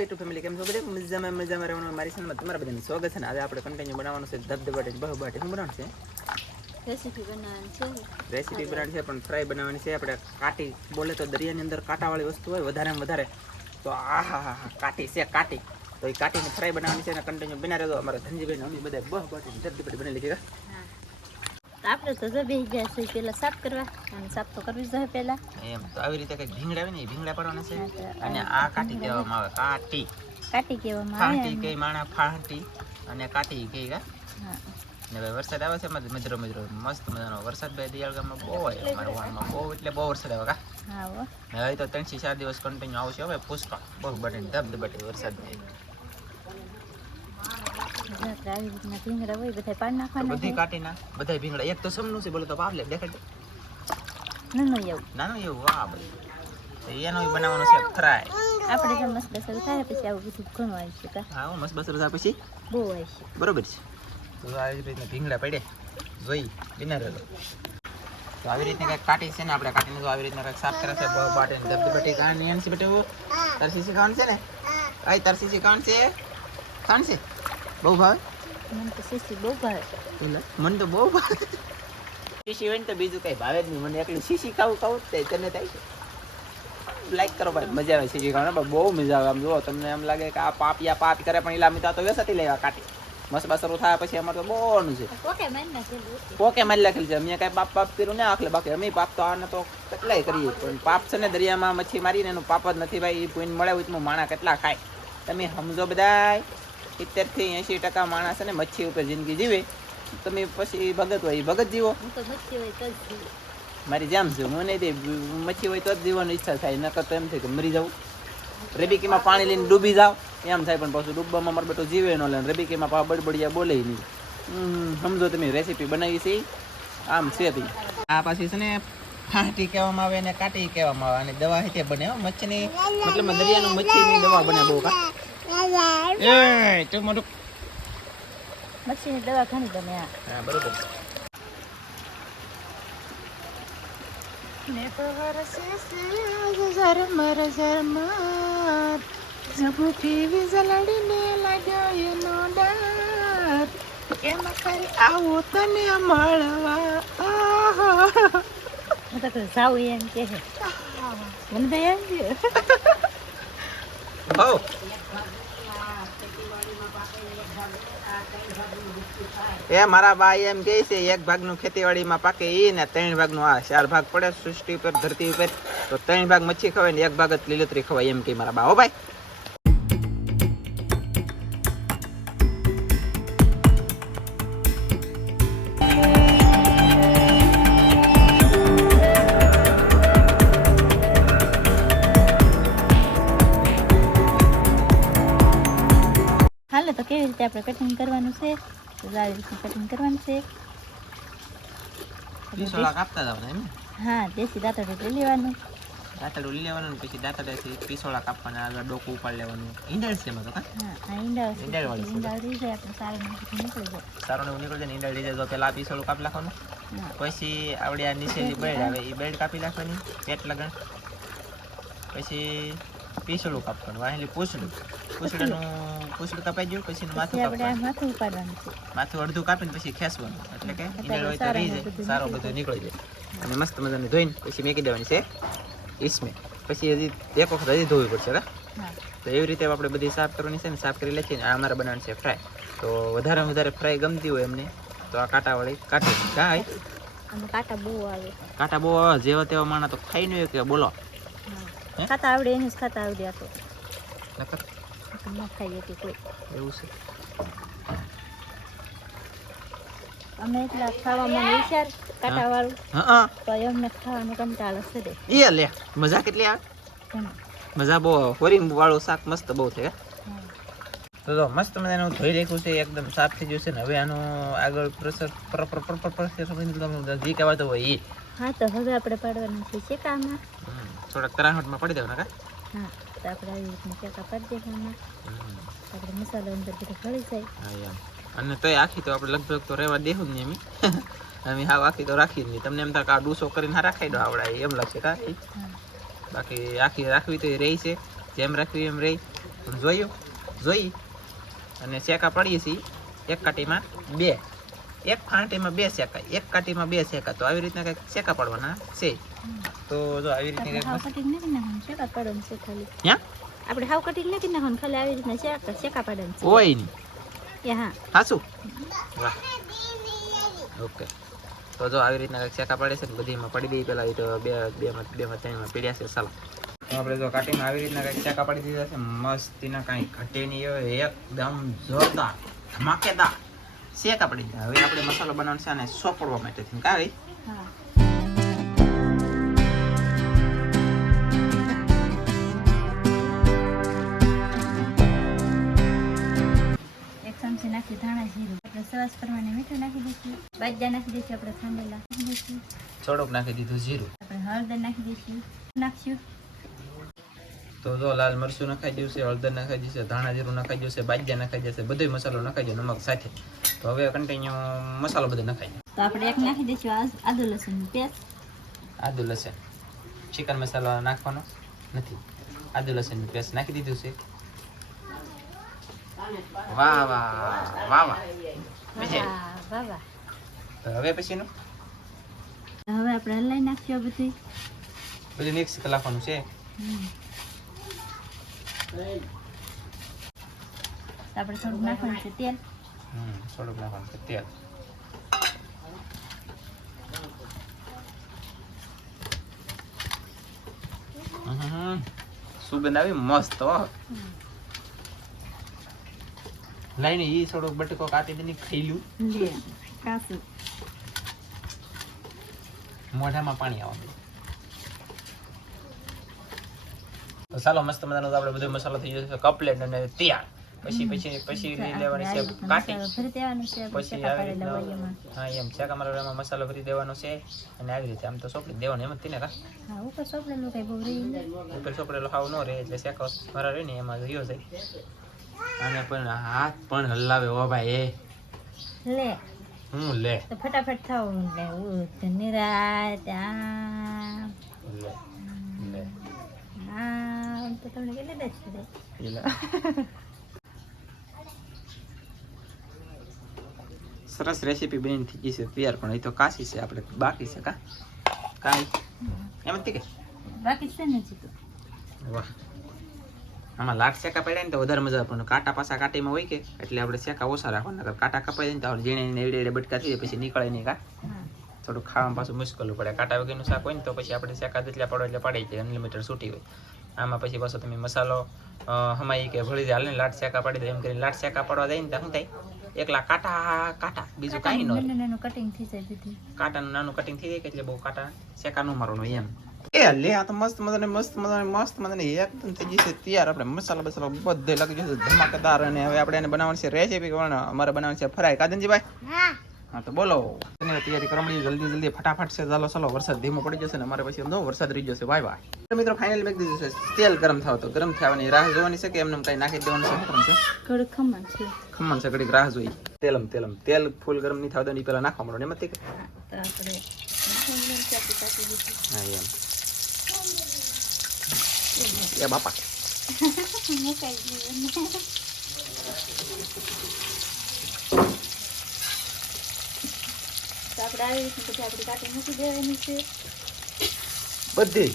Two family કેમ છો બધા મજામાં રહેવાનું મારી ચેનલમાં તમારા બધાનું સ્વાગત છે ને આજે આપણે કન્ટિન્યુ બનાવવાનું છે ધબધબાટી બહુબાટી શું બનાવવાનું છે રેસીપી બનાવવાની છે પણ ફ્રાય બનાવવાની છે આપણે કાટી બોલે તો દરિયાની અંદર કાંટાવાળી વસ્તુ હોય વધારેમાં વધારે તો કાટી છે કાટી તો એ કાટીને ફ્રાય બનાવવાની છે અને કન્ટિન્યુ બના રહેજો અમારા ધનજીભાઈ અમે બધા બહુબાટી ધબધબાટી બની લીધી આપણે તો જો બેસી ગયા છે પેલા સાફ કરવા અને સાફ તો કરવી જોઈએ પેલા એમ તો આવી રીતે કઈ ભીંગડા આવે ને ભીંગડા પડવાના છે અને આ કાટી કહેવામાં આવે કાટી કહેવામાં આવે કાટી કે માણા ફાંટી અને કાટી કે હા ને ભાઈ વરસાદ આવે છે મિત્રો મસ્ત મજાનો વરસાદ ભાઈ દિયાળ ગામમાં બહુ હોય અમારા વાણમાં બહુ એટલે બહુ વરસાદ આવે કા હા હવે તો 3 થી 4 દિવસ કન્ટિન્યુ આવશે હવે પુષ્પા બહુ બટન ધબધબાટી વરસાદ ભીંગડા હોય બધા પાડ નાખવાના બધી કાટીના બધા ભીંગડા એક તો સમનું છે બોલો તો પાવલે દેખાડ નાનું એવું વાહ ભાઈ એનો બનાવવાનો છે ફ્રાય આપણે જો મસ્ત બસર થાય પછી આવું બધું ઘણું આવી છે હા મસ્ત બસર થાય પછી બહુ આવી છે બરોબર છે તો આવી રીતના ભીંગડા પડે જોઈ બિના રહેલો તો આવી રીતના કંઈક કાટી છે ને આપણે કાટીને તો આવી રીતના કંઈક સાફ કરે છે બહુ બાટે ધબધબાટી કાન એનસી બેટે તરસીસી ખાવાનું છે ને આઈ તરસીસી ખાવાનું છે બહુ ભાવે મને તો શીશી બહુ ભાવે મને તો બહુ ભાવે શીશી હોય ને તો બીજું કઈ ભાવે જ નહીં મને એકલી શીશી ખાવું થાય તને થાય છે લાઈક કરો ભાઈ મજા આવે શીશી ખાવાનું બહુ મજા આવે આમ જુઓ તમને એમ લાગે કે આ પાપ કરે પણ ઇલામી તો વ્યસતી લેવા કાટી મસ્ત બસરું થાય પછી અમારે તો બોનું છે પોકે મારી લખેલ છે અમે કઈ પાપ કર્યું ને આખલે બાકી અમે પાપ તો આને તો કેટલાય કરીએ પણ પાપ છે ને દરિયામાં મચ્છી મારીને એનું પાપ જ નથી ભાઈ પૂન મળે હોય તો માણા કેટલા ખાય તમે સમજો બધાય 70 થી 80% માણસ છે ને મચ્છી ઉપર જિંદગી જીવે તમે પછી ભગત હોય ભગત જીવો મારી જેમ છે મને મચ્છી હોય તો જ જીવવાની ઈચ્છા થાય નકર તો એમ થાય કે મરી જાવ રેબીકીમાં પાણી લઈને ડૂબી જાવ એમ થાય પણ પાછું ડૂબવામાં મારે બેટો જીવે ન લે રેબીકીમાં પાછા બડબડિયા બોલે નહીં સમજો તમે રેસીપી બનાવી છે આમ છે ભાઈ આ પાછી છે ને ફાંટી કહેવામાં આવે અને કાટી કહેવામાં આવે અને દવા રીતે બને મચ્છીની મતલબ દરિયાનું મચ્છીની દવા બને બહુ કા મચ્છીની દવા ઘણી બને હા બરોબર ને પરસે સે ઝરમર ઝરમર જબુથી વિઝલડીને લાગ્યો એનો ડર એમાં કરી આવો તને મળવા તો જાવ એમ કે મને ભાઈ એમ કે હો એ મારા ભાઈ એમ કહે છે એક ભાગનું ખેતીવાડીમાં પાકે ઈ ને 3 ભાગનું આ 4 ભાગ પડે સૃષ્ટિ ઉપર ધરતી ઉપર તો 3 ભાગ મચ્છી ખવાય ને 1 ભાગ જ લીલોતરી ખવાય એમ કે મારા બા હો ભાઈ હાલો તો કેવી રીતે આપણે કટિંગ કરવાનું છે તો આવી રીતે કટિંગ કરવાનું છે પીસોળા કાપતા જવાના એમ હા દેશી દાંતરડું લઈ લેવાનું દાંતરડું લઈ લેવાનું પછી દાંતરડેથી પીસોળા કાપવાના આગળ ડોકું ઉપાડ લેવાનું ઈંડાળ છે એમાં તો હા આ ઈંડાળ રહી જાય આપણે સારું નીકળી જાય સારું એવું નીકળી જાય ઈંડાળ રહી જાય તો પેલા પીસોળું કાપી નાખવાનું પછી આવડે આ નીચેની બેડ આવે એ બેડ કાપી નાખવાની પેટ લગન પછી પીસોળું કાપવાનું વાહેલી પૂછડું કપાઈ ગયું પછી માથું કાપવાનું માથું ઉપાડવાનું છે માથું અડધું કાપીને પછી ખેંચવાનું એટલે કે ઈંડાળ હોય તો રહી જાય સારો બધું નીકળી જાય અને મસ્ત મજાને ધોઈને પછી મેકી દેવાની છે ઈસમે પછી હજી એક વખત હજી ધોવી પડશે તો એવી રીતે આપણે બધી સાફ કરવાની છે ને સાફ કરી લખીને આ અમારે બનાવવાનું છે ફ્રાય તો વધારે ફ્રાય ગમતી હોય એમને તો આ કાંટાવાળી કાઢી કાંઈ કાંટા બહુ આવે જેવા તેવા માણા તો ખાઈ નહીં કે બોલો ખાતા આવડે એનું જ ખાતા આવડે આ તો નકર ન ખાઈએ કે કોઈ એવું છે અમે એટલા ખાવામાં વિચાર કાંટાવાળું હા તો એમને ખાવાનું કંટાળો છે રે એ લે મજા કેટલી આવે મજા બહુ હોરી વાળું શાક મસ્ત બહુ છે તો મસ્ત મજાનું ધોઈ રાખ્યું છે એકદમ સાફ થઈ ગયું છે ને હવે આનું આગળ પ્રોસેસ જે કહેવાતો હોય એ હા તો હવે આપણે પાડવાનું છે ચેકામાં થોડાક તરાહટમાં પડી દેવાના કા હા તો આપણે આવી રીતના ચેકા પાડી દેવાના આપણે મસાલો અંદર બધો ભળી જાય હા અને તોય આખી તો આપણે લગભગ તો રહેવા દેવું જ નહીં અમે હાવ આખી તો રાખી જ નહીં તમને એમ થાય કે આ ડૂસો કરીને હા રાખાઈ દો આવડાય એમ લાગશે કા બાકી આખી રાખવી તો એ રહી છે જેમ રાખવી એમ રહી જોઈ અને શેકા પડીએ છીએ એક કાટીમાં 2, એક ફાંટીમાં 2 શેકા, એક કાટીમાં 2 શેકા. તો આવી રીતના કંઈક શેકા પડવાના છે. તો જો આવી રીતની કંઈક હાવ કટિંગ નથી નાખવાનું, શેકા પાડવાનું છે ખાલી. હ્યાં આપણે હાવ કટિંગ નથી નાખવાનું, ખાલી આવી રીતના શેકા પાડવાનું છે. હોય નહીં એ હા હાસું વાહ ઓકે. તો જો આવી રીતના કંઈક શેકા પડે છે ને બધીમાં પડી દઈએ પેલા. એ તો બેમાં 3માં પીડ્યા છે. ચાલો તો આપણે જો કાટીમાં આવી રીતના કંઈક શેકા પડી દીધા છે મસ્તીના, કાંઈ ઘટે નહીં એવો એકદમ જોરદાર ધમાકેદાર શેકા પડી દીધા. હવે આપણે મસાલો બનાવવાનો છે અને સોપડવા માટે થી કાંઈ હા નાખી ધાણા જીરું. આપણે સવાસ પ્રમાણે મીઠું નાખી દઈશું, બાજરા નાખી દઈશું, આપણે ખાંડેલા નાખી દઈશું, થોડુંક નાખી દીધું જીરું, આપણે હળદર નાખી દઈશું, નાખશું. તો જો લાલ મરચું નખાઈ દઉં છે, હળદર નખાઈ દઈશું, ધાણા જીરું નખાઈ દઉં છે, બાજરા નખાઈ જશે, બધો મસાલો નખાઈ દો નમક સાથે. તો હવે કન્ટિન્યુ મસાલો બધો નખાઈ દો. તો આપણે એક નાખી દઈશું આદુ લસણની પેસ્ટ. આદુ લસણ ચિકન મસાલો નાખવાનો નથી, આદુ લસણની પેસ્ટ નાખી દીધું છે. વાહ વાહ વાહ વાહ વિજય. વાહ વાહ. તો હવે પછીનું હવે આપણે હલાઈ નાખશું આ બધું મિક્સ કરી નાખવાનું છે. આપણે થોડુંક નાખવાનું છે તેલ. થોડુંક નાખવાનું છે તેલ. સુગંધ આવી મસ્ત હો. લાઈને ઈ થોડોક બટકો કાઢી દઈને ખાઈ લ્યું. કાસું મોઢામાં પાણી આવવાનું. તો ચાલો મસ્ત મજાનો આપણે બધો મસાલો થઈ જશે કપલેટ અને તૈયાર. પછી લેવાની છે કાઠી. પછી આવી રીતના હા એમ શેકા મારવામાં મસાલો ભરી દેવાનો છે અને આવી રીતે આમ તો સોપડી દેવાનો એમ જ તેને કા. હા ઉપર સોપડેલું કઈ બહુ રહી ઉપર સોપડેલો હાવ ન રહે એટલે શેકા મારા રહે ને એમાં રહ્યો જાય. અને પણ હાથ પણ હલાવે ઓ ભાઈ એ લે હું લે તો ફટાફટ થાવ લે ધન્યરાત આમ લે લે આમ તો તમને કેટલી દે છે સરસ રેસીપી બની થઈ ગઈ છે તૈયાર. પણ એ તો કાશી છે, આપણે બાકી છે કા કાંઈ એમ જ કે બાકી છે ને હજી તો. વાહ આમાં લાટ શેકા પડ્યા ને તો વધારે મજા આવે. પણ કાંટા પાછા કાંટીમાં હોય કે એટલે આપણે શેકા ઓછા રાખવાના. કાંટા કપાઈ જાય ને તો ઝીણે એડે બટકા થઈ જાય પછી નીકળે નહીં કા. થોડું ખાવામાં પાછું મુશ્કેલ પડે. કાંટા વગરનું શાક હોય ને તો પછી આપણે શેકા જેટલા પડો એટલે પડી જાય, અનલિમિટેડ છૂટી હોય. આમાં પછી પાછો તમે મસાલો હમાઈ કે ભળી જાય હાલ ને લાટ શેકા પડી જાય એમ કરીને લાટ શેકા પડવા જાય ને તો શું થાય એકલા કાંટા બીજું કાંઈ ન હોય. નાનું કટિંગ થઈ જાય દીધી. કાંટાનું નાનું કટિંગ થઈ જાય એટલે બહુ કાંટા શેકા ન મારવાનું એમ. એ લે આ તો મસ્ત મજાને એકદમ થઈ જશે તૈયાર. આપણે મસાલા બધે લાગી જશે ધમાકેદાર. અને હવે આપણે એને બનાવવાની છે રેસીપી અમારે બનાવવાની છે ફ્રાય. કાદનજીભાઈ હા તો બોલો તૈયારી કરવાની જલ્દી ફટાફટ છે. ચાલો વરસાદ ધીમો પડી જશે ને અમારે પછી એમ વરસાદ રહી જશે. બાય મિત્રો ફાઇનલ મેક દીધું છે. તેલ ગરમ થાવ તો ગરમ થવાની રાહ જોવાની છે કે એમને કઈ નાખી દેવાનું છે. થોડું ખમણ છે ઘડીક રાહ જોઈ. તેલ ફૂલ ગરમ નહીં થાવ તો એ પેલા નાખવા મળો એમ જ. હા એમ એ બાપા આપણે આવી રીતે પછી આપણે કાઢી મૂકી દેવાની છે બધી.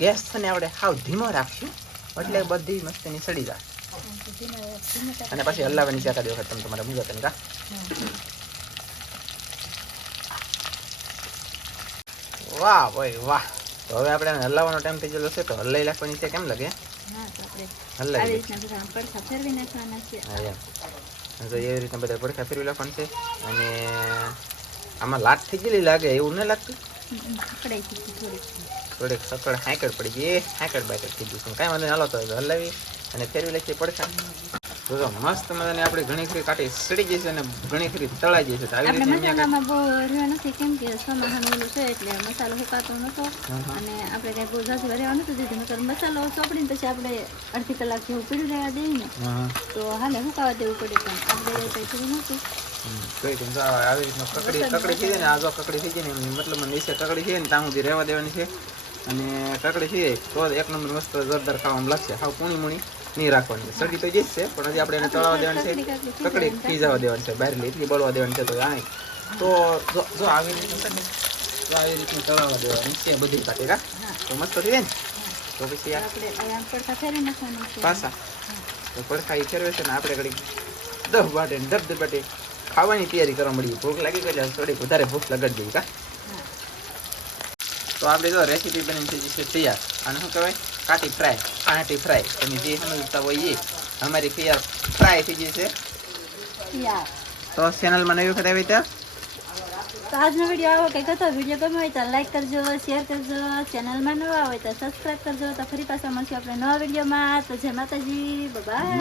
ગેસ છે ને આપણે હાવ ધીમો રાખશું એટલે બધી મસ્તીની સડી જાય. અને પછી હલાવવાની છે એકાદી વખત તમે તમારે મુજબ કા. વાહ ભાઈ વાહ. તો હવે આપણે હલાવવાનો ટાઈમ થઈ ગયેલો છે તો હલાઈ નાખવાની છે. કેમ લાગે હલાવી ફેરવી નાખવાના છે. હા એમ તો એવી રીતના બધા પડખા ફેરવી નાખવાનું છે. અને આમાં લાટ થઈ ગયેલી લાગે એવું ન લાગતું. થોડીક સકડ હાંકડ પડી ગઈ હાંકડ બાકડ થઈ ગયું કાંઈ વાંધો હાલો તો હલાવી અને ફેરવી લખીએ પડખા. તો મસ્ત મજાની આપણે ઘણી ખરી કાઢી સડી જશે અને ઘણી ખરી તળાઈ જશે. આવી રીતે મસાલામાં બહુ રહેવા નથી કેમ કે ચોમાસાનું ઓલું છે એટલે મસાલો સુકાતો નતો અને આપણે કઈ બહુ જાજુ રહેવા નતું દીધું. નકર મસાલો ચોપડીને પછી આપણે અડધી કલાક જેવું પીડું રહેવા દઈએ ને તો હાલે સુકાવા દેવું પડે. પણ આપણે કઈ થયું નતું. આવી રીતના કકડી થઈ જાય ને આ જો કકડી થઈ જાય ને મતલબ નીચે કકડી છે ને ત્યાં સુધી રહેવા દેવાની છે. અને કાકડી છે તો એક નંબર મસ્ત જોરદાર ખાવામાં લાગશે. હાવ પૂણી મૂણી નહીં રાખવાની. સડી તો જે જ છે પણ હજી આપણે એને તળાવવા દેવાની છે, કકડી પીઝાવા દેવાની છે, બહાર એટલી બળવા દેવાની છે. તો આય તો જો આવી રીતનું છે ને, તો આવી રીતનું તળાવવા દેવાની છે બધી કાઢી કા. તો મસ્ત થઈ જાય ને. તો પછી આ આપણે આમ પડતા ફેરી નાખવાનું છે. પાછા તો પડખા ઈ ફેરવે છે ને આપણે ઘડી દહ બાટે ને ધબધબાટે ખાવાની તૈયારી કરવા મળી. ભૂખ લાગી ગઈ એટલે થોડીક વધારે ભૂખ લગાડી દઈએ કા. તો આપણે જો રેસીપી બની થઈ જશે તૈયાર. અને શું કહેવાય, કાટી ફ્રાય, કાટી ફ્રાય. તમે જે સમજતા હોય એ અમારી તૈયાર ફ્રાય થઈ જશે. યાર તો ચેનલમાં નવી વખત આવી ત્યાં તો આજનો વિડીયો આવો કંઈક હતો. વિડીયો ગમ્યો હોય તો લાઈક કરજો, શેર કરજો, ચેનલમાં નવા હોય તો સબસ્ક્રાઈબ કરજો. તો ફરી પાછા મળશું આપણે નવા વિડીયોમાં. તો જય માતાજી, બાય.